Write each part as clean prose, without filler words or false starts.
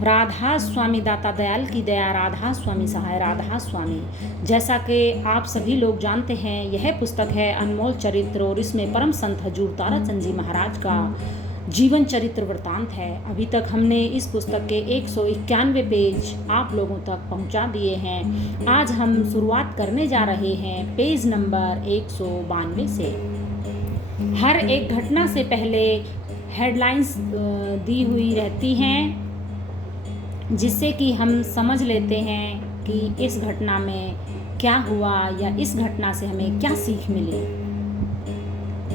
राधा स्वामी दाता दयाल की दया, राधा स्वामी सहाय, राधा स्वामी। जैसा कि आप सभी लोग जानते हैं, यह पुस्तक है अनमोल चरित्र और इसमें परम संत हजूर ताराचंद जी महाराज का जीवन चरित्र वृत्तांत है। अभी तक हमने इस पुस्तक के 191 पेज आप लोगों तक पहुंचा दिए हैं। आज हम शुरुआत करने जा रहे हैं पेज नंबर 192 से। हर एक घटना से पहले हेडलाइंस दी हुई रहती हैं, जिससे कि हम समझ लेते हैं कि इस घटना में क्या हुआ या इस घटना से हमें क्या सीख मिली।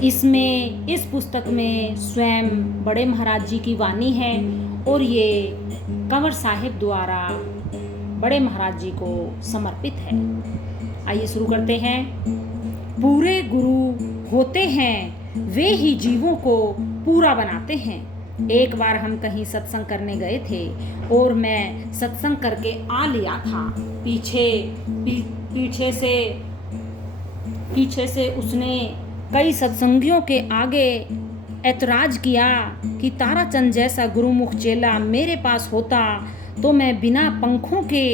इस पुस्तक में स्वयं बड़े महाराज जी की वाणी है और ये कंवर साहिब द्वारा बड़े महाराज जी को समर्पित है। आइए शुरू करते हैं। पूरे गुरु होते हैं, वे ही जीवों को पूरा बनाते हैं। एक बार हम कहीं सत्संग करने गए थे और मैं सत्संग करके आ लिया था। पीछे से उसने कई सत्संगियों के आगे ऐतराज किया कि ताराचंद जैसा गुरुमुख चेला मेरे पास होता तो मैं बिना पंखों के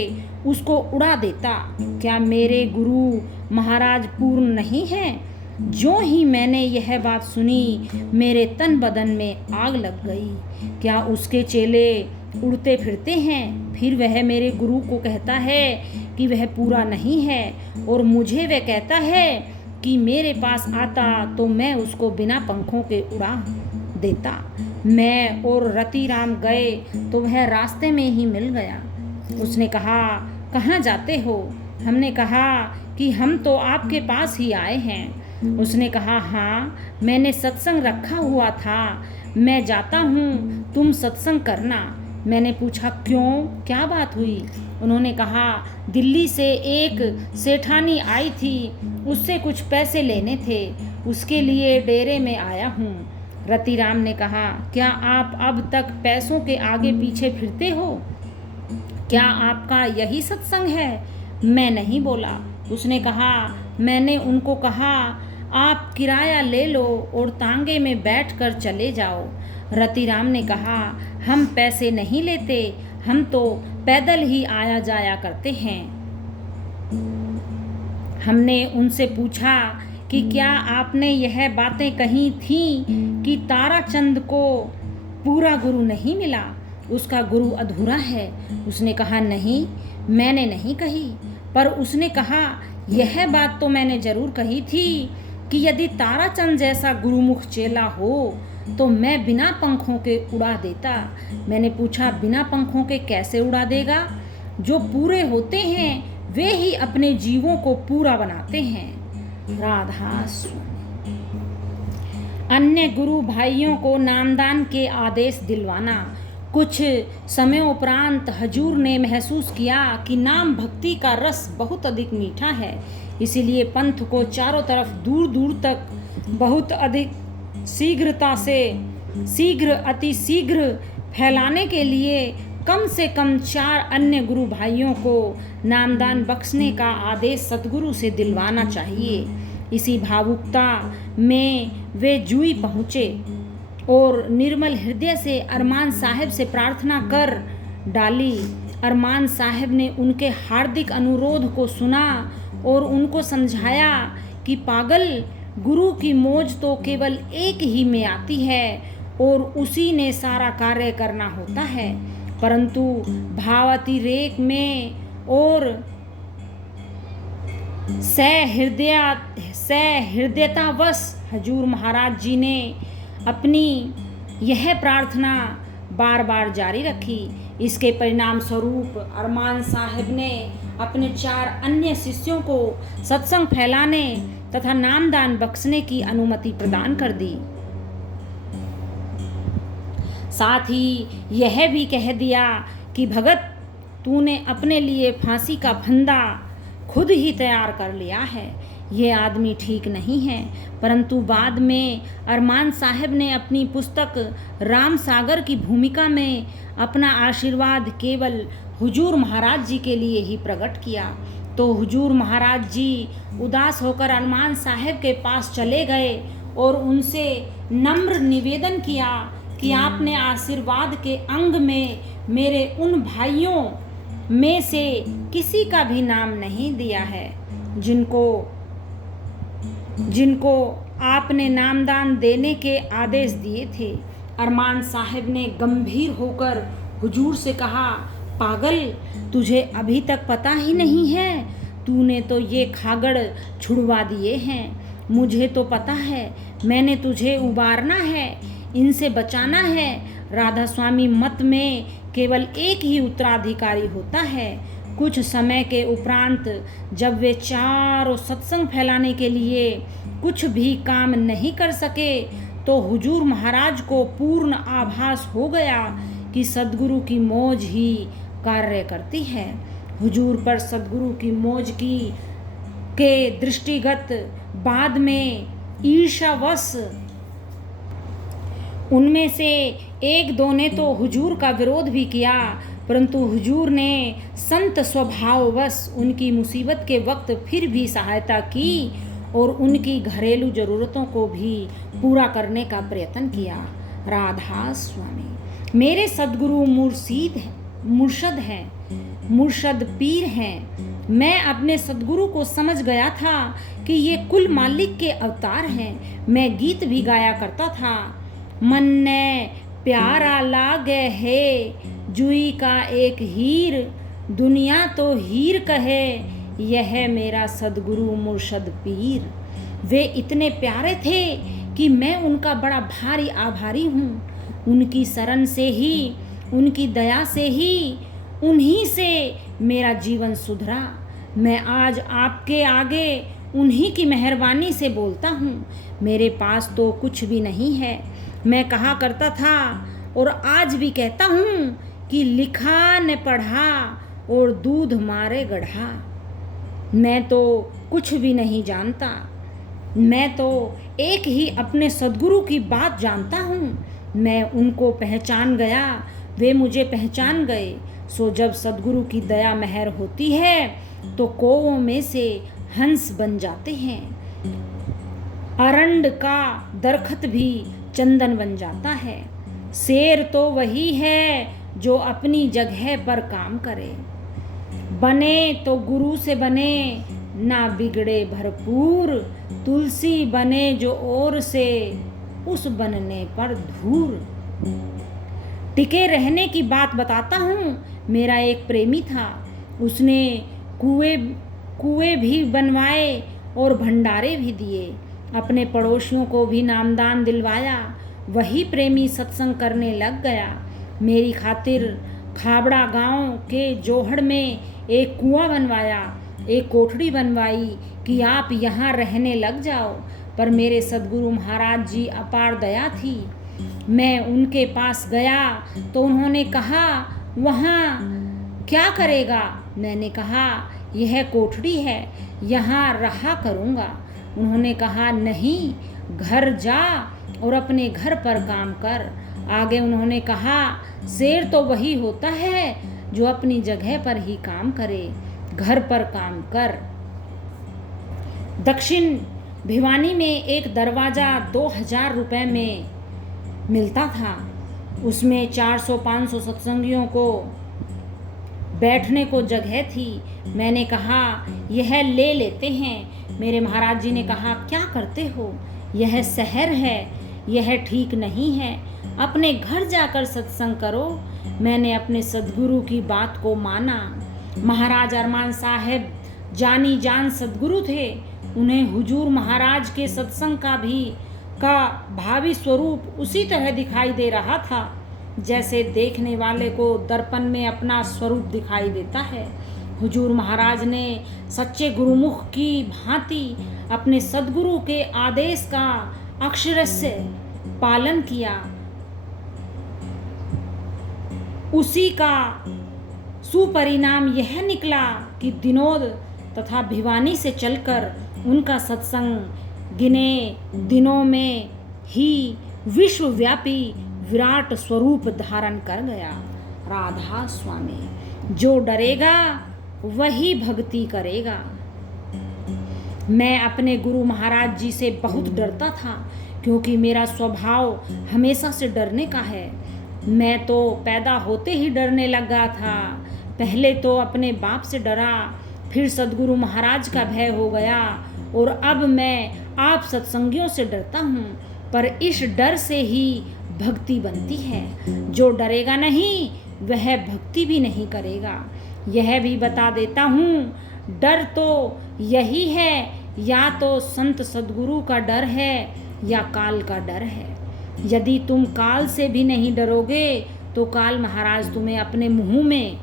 उसको उड़ा देता। क्या मेरे गुरु महाराज पूर्ण नहीं हैं? जो ही मैंने यह बात सुनी, मेरे तन बदन में आग लग गई। क्या उसके चेले उड़ते फिरते हैं? फिर वह मेरे गुरु को कहता है कि वह पूरा नहीं है और मुझे वह कहता है कि मेरे पास आता तो मैं उसको बिना पंखों के उड़ा देता। मैं और रतिराम गए तो वह रास्ते में ही मिल गया। उसने कहा, कहाँ जाते हो? हमने कहा कि हम तो आपके पास ही आए हैं। उसने कहा, हाँ, मैंने सत्संग रखा हुआ था, मैं जाता हूँ, तुम सत्संग करना। मैंने पूछा, क्यों, क्या बात हुई? उन्होंने कहा, दिल्ली से एक सेठानी आई थी, उससे कुछ पैसे लेने थे, उसके लिए डेरे में आया हूँ। रतिराम ने कहा, क्या आप अब तक पैसों के आगे पीछे फिरते हो? क्या आपका यही सत्संग है? मैं नहीं बोला। उसने कहा, मैंने उनको कहा आप किराया ले लो और तांगे में बैठकर चले जाओ। रतिराम ने कहा, हम पैसे नहीं लेते, हम तो पैदल ही आया जाया करते हैं। हमने उनसे पूछा कि क्या आपने यह बातें कही थी कि ताराचंद को पूरा गुरु नहीं मिला, उसका गुरु अधूरा है? उसने कहा, नहीं, मैंने नहीं कही, पर उसने कहा, यह बात तो मैंने जरूर कही थी कि यदि ताराचंद जैसा गुरुमुख चेला हो तो मैं बिना पंखों के उड़ा देता। मैंने पूछा, बिना पंखों के कैसे उड़ा देगा? जो पूरे होते हैं वे ही अपने जीवों को पूरा बनाते हैं। राधा स्वामी। अन्य गुरु भाइयों को नामदान के आदेश दिलवाना। कुछ समय उपरांत हजूर ने महसूस किया कि नाम भक्ति का रस बहुत अधिक मीठा है, इसीलिए पंथ को चारों तरफ दूर दूर तक बहुत अधिक अति शीघ्र फैलाने के लिए कम से कम 4 अन्य गुरु भाइयों को नामदान बख्शने का आदेश सतगुरु से दिलवाना चाहिए। इसी भावुकता में वे जुई पहुँचे और निर्मल हृदय से अरमान साहब से प्रार्थना कर डाली। अरमान साहब ने उनके हार्दिक अनुरोध को सुना और उनको समझाया कि पागल, गुरु की मौज तो केवल एक ही में आती है और उसी ने सारा कार्य करना होता है, परंतु भावातिरेक में और सहृदयतावश हजूर महाराज जी ने अपनी यह प्रार्थना बार बार जारी रखी। इसके परिणाम स्वरूप अरमान साहब ने अपने 4 अन्य शिष्यों को सत्संग फैलाने तथा नामदान बख्शने की अनुमति प्रदान कर दी। साथ ही यह भी कह दिया कि भगत, तूने अपने लिए फांसी का फंदा खुद ही तैयार कर लिया है, ये आदमी ठीक नहीं है। परंतु बाद में अरमान साहब ने अपनी पुस्तक राम सागर की भूमिका में अपना आशीर्वाद केवल हुजूर महाराज जी के लिए ही प्रकट किया। तो हुजूर महाराज जी उदास होकर अरमान साहब के पास चले गए और उनसे नम्र निवेदन किया कि आपने आशीर्वाद के अंग में मेरे उन भाइयों में से किसी का भी नाम नहीं दिया है जिनको आपने नामदान देने के आदेश दिए थे। अरमान साहब ने गंभीर होकर हुजूर से कहा, पागल, तुझे अभी तक पता ही नहीं है? तूने तो ये खागड़ छुड़वा दिए हैं। मुझे तो पता है, मैंने तुझे उबारना है, इनसे बचाना है। राधा स्वामी मत में केवल एक ही उत्तराधिकारी होता है। कुछ समय के उपरांत जब वे चारों सत्संग फैलाने के लिए कुछ भी काम नहीं कर सके तो हुजूर महाराज को पूर्ण आभास हो गया कि सद्गुरु की मौज ही कार्य करती है। हुजूर पर सद्गुरु की मौज के दृष्टिगत बाद में ईर्ष्यावश उनमें से एक दो ने तो हुजूर का विरोध भी किया, परंतु हुजूर ने संत स्वभाववश उनकी मुसीबत के वक्त फिर भी सहायता की और उनकी घरेलू ज़रूरतों को भी पूरा करने का प्रयत्न किया। राधा स्वामी मेरे सद्गुरु मुर्शद पीर हैं। मैं अपने सद्गुरु को समझ गया था कि ये कुल मालिक के अवतार हैं। मैं गीत भी गाया करता था, मन ने प्यारा लागे है जुई का एक हीर, दुनिया तो हीर कहे, यह मेरा सद्गुरु मुर्शद पीर। वे इतने प्यारे थे कि मैं उनका बड़ा भारी आभारी हूँ। उनकी शरण से ही, उनकी दया से ही, उन्हीं से मेरा जीवन सुधरा। मैं आज आपके आगे उन्हीं की मेहरबानी से बोलता हूँ। मेरे पास तो कुछ भी नहीं है। मैं कहा करता था और आज भी कहता हूँ कि लिखा न पढ़ा और दूध मारे गढ़ा। मैं तो कुछ भी नहीं जानता। मैं तो एक ही अपने सद्गुरु की बात जानता हूँ। मैं उनको पहचान गया, वे मुझे पहचान गए। सो जब सद्गुरु की दया मेहर होती है तो कौवों में से हंस बन जाते हैं। अरंड का दरखत भी चंदन बन जाता है। शेर तो वही है जो अपनी जगह पर काम करे। बने तो गुरु से बने, ना बिगड़े भरपूर। तुलसी बने जो और से, उस बनने पर धूर। टिके रहने की बात बताता हूँ। मेरा एक प्रेमी था, उसने कुएं भी बनवाए और भंडारे भी दिए। अपने पड़ोसियों को भी नामदान दिलवाया। वही प्रेमी सत्संग करने लग गया। मेरी खातिर खाबड़ा गांव के जोहड़ में एक कुआं बनवाया, एक कोठड़ी बनवाई कि आप यहाँ रहने लग जाओ। पर मेरे सद्गुरु महाराज जी अपार दया थी। मैं उनके पास गया तो उन्होंने कहा, वहाँ क्या करेगा? मैंने कहा, यह कोठड़ी है, यहाँ रहा करूँगा। उन्होंने कहा, नहीं, घर जा और अपने घर पर काम कर। आगे उन्होंने कहा, शेर तो वही होता है जो अपनी जगह पर ही काम करे, घर पर काम कर। दक्षिण भिवानी में एक दरवाज़ा 2000 रुपये में मिलता था। उसमें 400-500 सत्संगियों को बैठने को जगह थी। मैंने कहा, यह ले लेते हैं। मेरे महाराज जी ने कहा, क्या करते हो? यह शहर है, यह ठीक नहीं है, अपने घर जाकर सत्संग करो। मैंने अपने सद्गुरु की बात को माना। महाराज अरमान साहब जानी जान सद्गुरु थे। उन्हें हुजूर महाराज के सत्संग का भावी स्वरूप उसी तरह दिखाई दे रहा था जैसे देखने वाले को दर्पण में अपना स्वरूप दिखाई देता है। हुजूर महाराज ने सच्चे गुरुमुख की भांति अपने सद्गुरु के आदेश का अक्षरशः पालन किया। उसी का सुपरिणाम यह निकला कि दिनोद तथा भिवानी से चलकर उनका सत्संग गिने दिनों में ही विश्वव्यापी विराट स्वरूप धारण कर गया। राधा स्वामी, जो डरेगा वही भक्ति करेगा। मैं अपने गुरु महाराज जी से बहुत डरता था क्योंकि मेरा स्वभाव हमेशा से डरने का है। मैं तो पैदा होते ही डरने लगा था। पहले तो अपने बाप से डरा, फिर सद्गुरु महाराज का भय हो गया और अब मैं आप सत्संगियों से डरता हूँ। पर इस डर से ही भक्ति बनती है। जो डरेगा नहीं वह भक्ति भी नहीं करेगा। यह भी बता देता हूँ, डर तो यही है, या तो संत सद्गुरु का डर है या काल का डर है। यदि तुम काल से भी नहीं डरोगे तो काल महाराज तुम्हें अपने मुंह में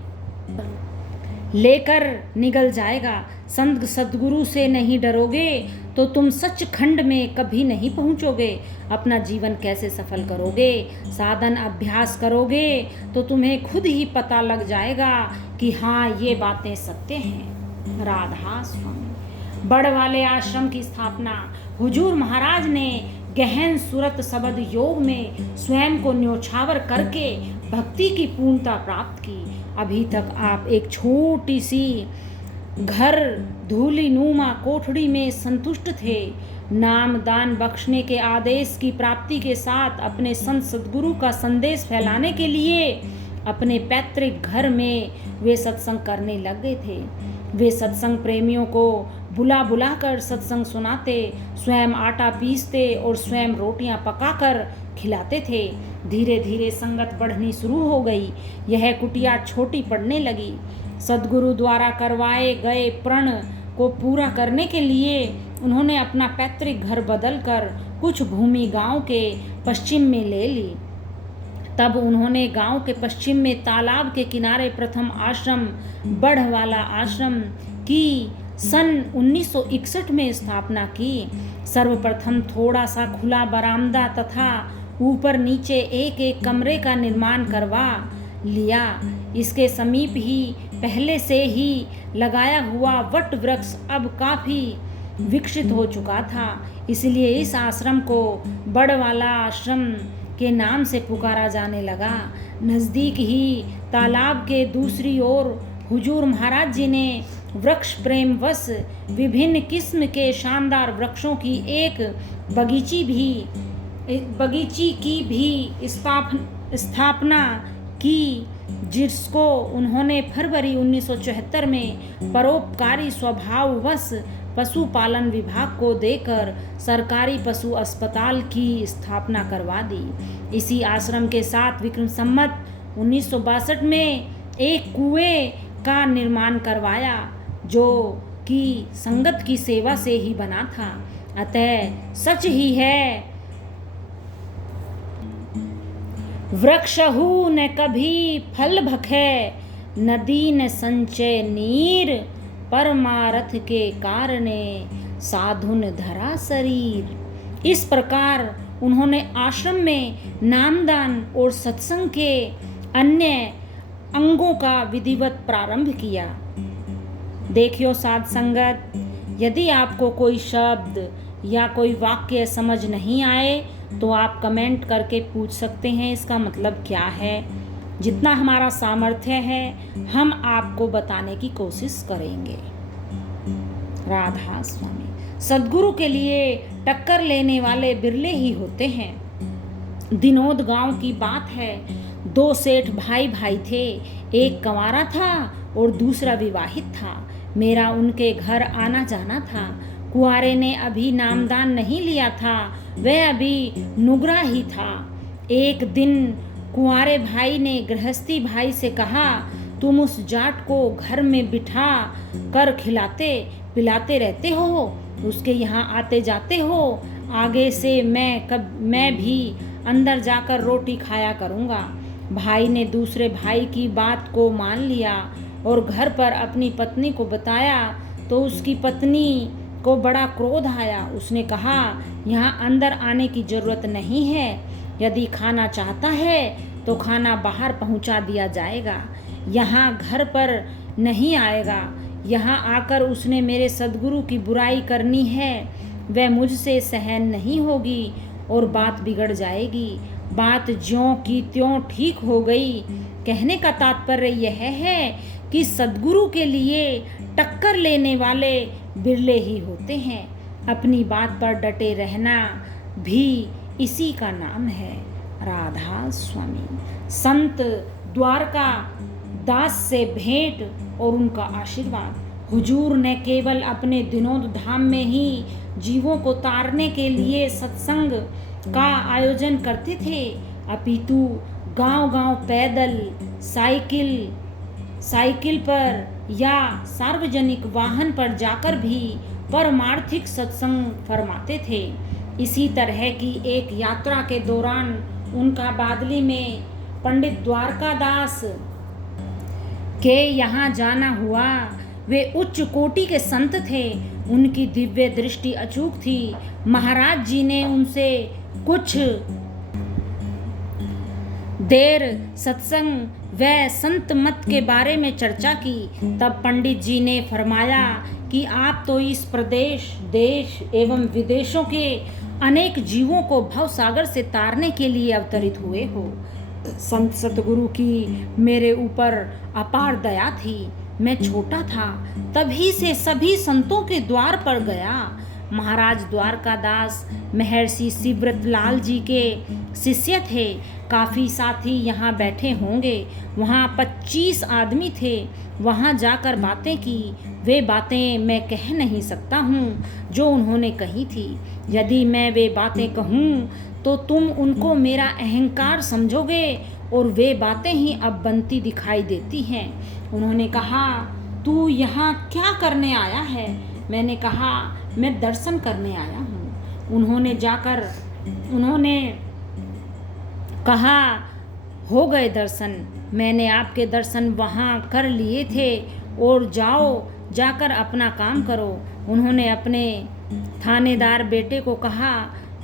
लेकर निगल जाएगा। संत सद्गुरु से नहीं डरोगे तो तुम सचखंड में कभी नहीं पहुंचोगे। अपना जीवन कैसे सफल करोगे? साधन अभ्यास करोगे तो तुम्हें खुद ही पता लग जाएगा कि हाँ, ये बातें सत्य हैं। राधा स्वामी। बड़ वाले आश्रम की स्थापना हुजूर महाराज ने गहन सूरत शब्द योग में स्वयं को न्योछावर करके भक्ति की पूर्णता प्राप्त की। अभी तक आप एक छोटी सी घर धूली नुमा कोठड़ी में संतुष्ट थे। नाम दान बख्शने के आदेश की प्राप्ति के साथ अपने संत सद्गुरु का संदेश फैलाने के लिए अपने पैतृक घर में वे सत्संग करने लग गए थे। वे सत्संग प्रेमियों को बुला बुला कर सत्संग सुनाते, स्वयं आटा पीसते और स्वयं रोटियां पकाकर खिलाते थे। धीरे धीरे संगत बढ़नी शुरू हो गई। यह कुटिया छोटी पड़ने लगी। सद्गुरु द्वारा करवाए गए प्रण को पूरा करने के लिए उन्होंने अपना पैतृक घर बदलकर कुछ भूमि गांव के पश्चिम में ले ली। तब उन्होंने गांव के पश्चिम में तालाब के किनारे प्रथम आश्रम बढ़ वाला आश्रम की सन 1961 में स्थापना की। सर्वप्रथम थोड़ा सा खुला बरामदा तथा ऊपर नीचे एक एक कमरे का निर्माण करवा लिया। इसके समीप ही पहले से ही लगाया हुआ वट वृक्ष अब काफी विकसित हो चुका था, इसलिए इस आश्रम को बड़वाला आश्रम के नाम से पुकारा जाने लगा। नज़दीक ही तालाब के दूसरी ओर हुजूर महाराज जी ने वृक्ष प्रेम वश विभिन्न किस्म के शानदार वृक्षों की एक बगीची की भी स्थापना की, जिसको उन्होंने फरवरी 1974 में परोपकारी स्वभाववश पशुपालन विभाग को देकर सरकारी पशु अस्पताल की स्थापना करवा दी। इसी आश्रम के साथ विक्रम संवत 1962 में एक कुएं का निर्माण करवाया, जो कि संगत की सेवा से ही बना था। अतः सच ही है, वृक्षहु न कभी फल भखे, नदी न संचय नीर, परमारथ के कारणे साधुन धरा शरीर। इस प्रकार उन्होंने आश्रम में नामदान और सत्संग के अन्य अंगों का विधिवत प्रारंभ किया। देखियो साध संगत, यदि आपको कोई शब्द या कोई वाक्य समझ नहीं आए तो आप कमेंट करके पूछ सकते हैं इसका मतलब क्या है। जितना हमारा सामर्थ्य है हम आपको बताने की कोशिश करेंगे। राधा स्वामी। सद्गुरु के लिए टक्कर लेने वाले बिरले ही होते हैं। दिनोद गांव की बात है, दो सेठ भाई थे। एक कंवारा था और दूसरा विवाहित था। मेरा उनके घर आना जाना था। कुंवारे ने अभी नामदान नहीं लिया था, वह अभी नुगरा ही था। एक दिन कुंवारे भाई ने गृहस्थी भाई से कहा, तुम उस जाट को घर में बिठा कर खिलाते पिलाते रहते हो, उसके यहाँ आते जाते हो, आगे से मैं भी अंदर जाकर रोटी खाया करूँगा। भाई ने दूसरे भाई की बात को मान लिया और घर पर अपनी पत्नी को बताया तो उसकी पत्नी को बड़ा क्रोध आया। उसने कहा, यहाँ अंदर आने की ज़रूरत नहीं है, यदि खाना चाहता है तो खाना बाहर पहुँचा दिया जाएगा, यहाँ घर पर नहीं आएगा। यहाँ आकर उसने मेरे सद्गुरु की बुराई करनी है, वह मुझसे सहन नहीं होगी और बात बिगड़ जाएगी। बात ज्यों की त्यों ठीक हो गई। कहने का तात्पर्य यह है कि सद्गुरु के लिए टक्कर लेने वाले बिरले ही होते हैं। अपनी बात पर डटे रहना भी इसी का नाम है। राधा स्वामी। संत द्वारका दास से भेंट और उनका आशीर्वाद। हुजूर ने केवल अपने दिनोद धाम में ही जीवों को तारने के लिए सत्संग का आयोजन करते थे, अपितु गांव-गांव पैदल, साइकिल पर या सार्वजनिक वाहन पर जाकर भी परमार्थिक सत्संग फरमाते थे। इसी तरह की एक यात्रा के दौरान उनका बादली में पंडित द्वारकादास के यहाँ जाना हुआ। वे उच्च कोटि के संत थे, उनकी दिव्य दृष्टि अचूक थी। महाराज जी ने उनसे कुछ देर सत्संग व संत मत के बारे में चर्चा की। तब पंडित जी ने फरमाया कि आप तो इस प्रदेश, देश एवं विदेशों के अनेक जीवों को भवसागर से तारने के लिए अवतरित हुए हो। संत सतगुरु की मेरे ऊपर अपार दया थी। मैं छोटा था, तभी से सभी संतों के द्वार पर गया। महाराज द्वारकादास महर्षि शिवव्रत लाल जी के शिष्य थे। काफ़ी साथी यहाँ बैठे होंगे। वहाँ 25 आदमी थे। वहाँ जाकर बातें की। वे बातें मैं कह नहीं सकता हूँ जो उन्होंने कही थी। यदि मैं वे बातें कहूँ तो तुम उनको मेरा अहंकार समझोगे, और वे बातें ही अब बनती दिखाई देती हैं। उन्होंने कहा, तू यहाँ क्या करने आया है? मैंने कहा, मैं दर्शन करने आया हूँ। उन्होंने कहा, हो गए दर्शन। मैंने आपके दर्शन वहाँ कर लिए थे, और जाकर अपना काम करो। उन्होंने अपने थानेदार बेटे को कहा,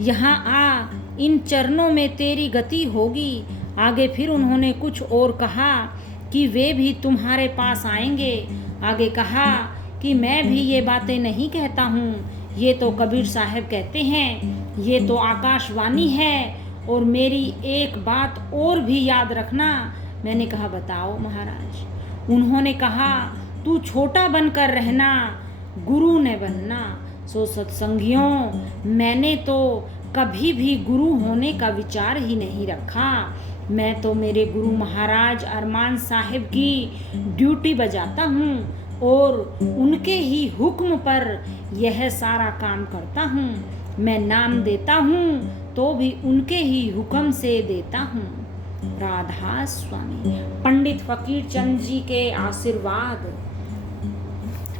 यहाँ आ, इन चरणों में तेरी गति होगी। आगे फिर उन्होंने कुछ और कहा कि वे भी तुम्हारे पास आएंगे। आगे कहा कि मैं भी ये बातें नहीं कहता हूँ, ये तो कबीर साहब कहते हैं, ये तो आकाशवाणी है। और मेरी एक बात और भी याद रखना। मैंने कहा, बताओ महाराज। उन्होंने कहा, तू छोटा बनकर रहना, गुरु न बनना। सो सत्संगियों, मैंने तो कभी भी गुरु होने का विचार ही नहीं रखा। मैं तो मेरे गुरु महाराज अरमान साहिब की ड्यूटी बजाता हूँ और उनके ही हुक्म पर यह सारा काम करता हूँ। मैं नाम देता हूँ तो भी उनके ही हुक्म से देता हूँ। राधा स्वामी। पंडित फकीर चंद जी के आशीर्वाद।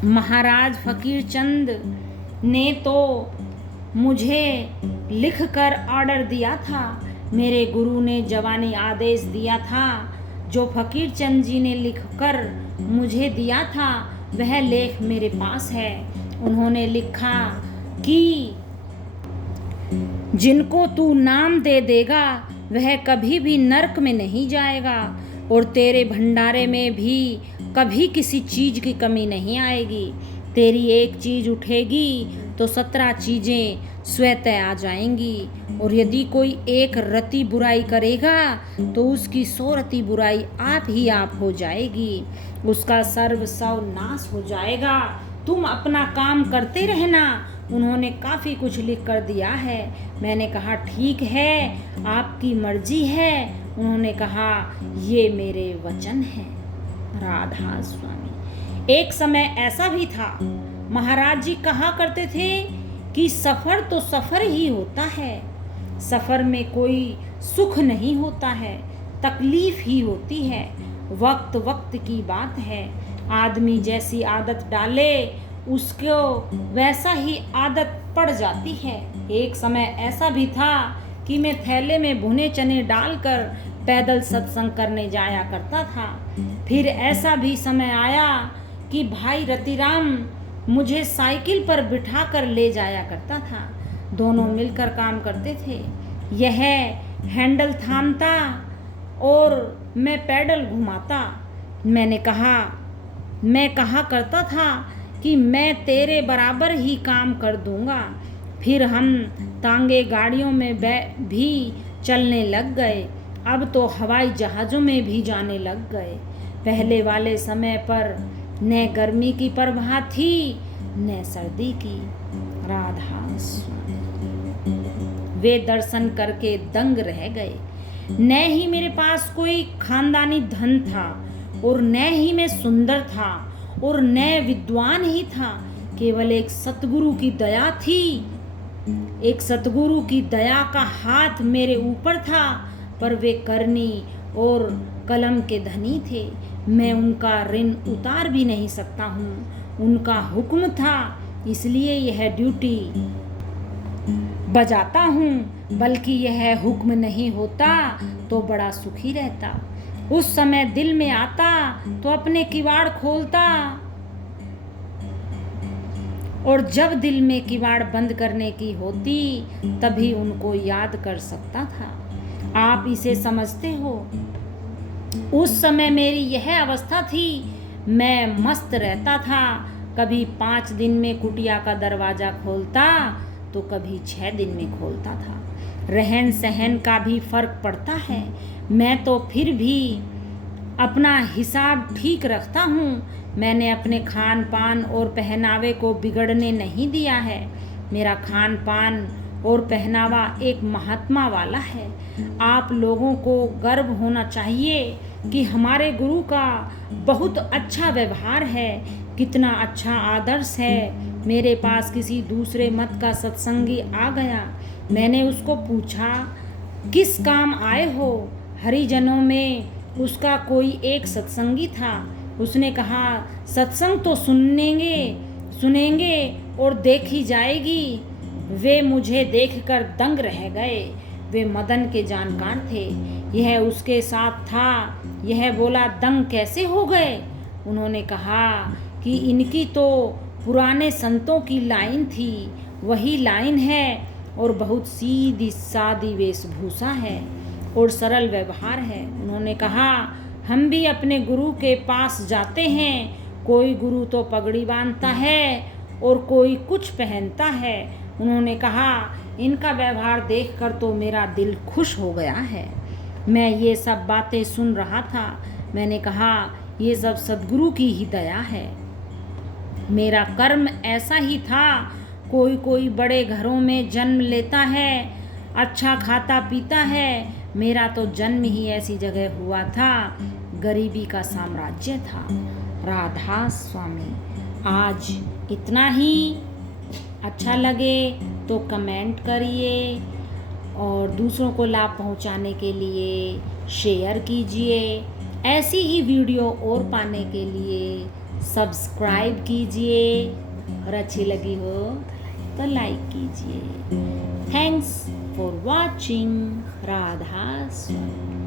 महाराज फकीर चंद ने तो मुझे लिखकर ऑर्डर दिया था। मेरे गुरु ने जवानी आदेश दिया था। जो फकीर चंद जी ने लिखकर मुझे दिया था वह लेख मेरे पास है। उन्होंने लिखा कि जिनको तू नाम दे देगा वह कभी भी नरक में नहीं जाएगा, और तेरे भंडारे में भी कभी किसी चीज की कमी नहीं आएगी। तेरी एक चीज उठेगी तो 17 चीजें स्वतः आ जाएंगी, और यदि कोई एक रति बुराई करेगा तो उसकी 100 रति बुराई आप हो जाएगी। उसका सर्व नाश हो जाएगा। तुम अपना काम करते रहना। उन्होंने काफ़ी कुछ लिख कर दिया है। मैंने कहा, ठीक है, आपकी मर्जी है। उन्होंने कहा, ये मेरे वचन हैं। राधा स्वामी। एक समय ऐसा भी था, महाराज जी कहा करते थे कि सफ़र तो सफ़र ही होता है। सफ़र में कोई सुख नहीं होता है, तकलीफ ही होती है। वक्त वक्त की बात है। आदमी जैसी आदत डाले उसको वैसा ही आदत पड़ जाती है। एक समय ऐसा भी था कि मैं थैले में भुने चने डालकर पैदल सत्संग करने जाया करता था। फिर ऐसा भी समय आया कि भाई रतिराम मुझे साइकिल पर बिठा कर ले जाया करता था। दोनों मिलकर काम करते थे। यह हैंडल थामता और मैं पैडल घुमाता। मैं कहा करता था कि मैं तेरे बराबर ही काम कर दूंगा। फिर हम तांगे गाड़ियों में भी चलने लग गए। अब तो हवाई जहाज़ों में भी जाने लग गए। पहले वाले समय पर न गर्मी की परवाह थी न सर्दी की। राधा स्वामी। वे दर्शन करके दंग रह गए। न ही मेरे पास कोई खानदानी धन था, और न ही मैं सुंदर था, और न विद्वान ही था। केवल एक सतगुरु की दया थी। एक सतगुरु की दया का हाथ मेरे ऊपर था, पर वे करनी और कलम के धनी थे। मैं उनका ऋण उतार भी नहीं सकता हूँ। उनका हुक्म था, इसलिए यह ड्यूटी बजाता हूँ। बल्कि यह हुक्म नहीं होता तो बड़ा सुखी रहता। उस समय दिल में आता तो अपने किवाड़ खोलता, और जब दिल में किवाड़ बंद करने की होती तभी उनको याद कर सकता था। आप इसे समझते हो? उस समय मेरी यह अवस्था थी। मैं मस्त रहता था। कभी 5 दिन में कुटिया का दरवाजा खोलता तो कभी 6 दिन में खोलता था। रहन सहन का भी फर्क पड़ता है। मैं तो फिर भी अपना हिसाब ठीक रखता हूँ। मैंने अपने खान पान और पहनावे को बिगड़ने नहीं दिया है। मेरा खान पान और पहनावा एक महात्मा वाला है। आप लोगों को गर्व होना चाहिए कि हमारे गुरु का बहुत अच्छा व्यवहार है, कितना अच्छा आदर्श है। मेरे पास किसी दूसरे मत का सत्संगी आ गया। मैंने उसको पूछा, किस काम आए हो? हरिजनों में उसका कोई एक सत्संगी था। उसने कहा, सत्संग तो सुनेंगे और देखी जाएगी। वे मुझे देखकर दंग रह गए। वे मदन के जानकार थे। यह उसके साथ था। यह बोला, दंग कैसे हो गए? उन्होंने कहा कि इनकी तो पुराने संतों की लाइन थी, वही लाइन है, और बहुत सीधी सादी वेशभूषा है और सरल व्यवहार है। उन्होंने कहा, हम भी अपने गुरु के पास जाते हैं। कोई गुरु तो पगड़ी बांधता है और कोई कुछ पहनता है। उन्होंने कहा, इनका व्यवहार देखकर तो मेरा दिल खुश हो गया है। मैं ये सब बातें सुन रहा था। मैंने कहा, ये सब सद्गुरु की ही दया है। मेरा कर्म ऐसा ही था। कोई कोई बड़े घरों में जन्म लेता है, अच्छा खाता पीता है। मेरा तो जन्म ही ऐसी जगह हुआ था। गरीबी का साम्राज्य था। राधा स्वामी। आज इतना ही। अच्छा लगे तो कमेंट करिए और दूसरों को लाभ पहुंचाने के लिए शेयर कीजिए। ऐसी ही वीडियो और पाने के लिए सब्सक्राइब कीजिए, और अच्छी लगी हो तो लाइक कीजिए। Thanks for watching. Radha Swami.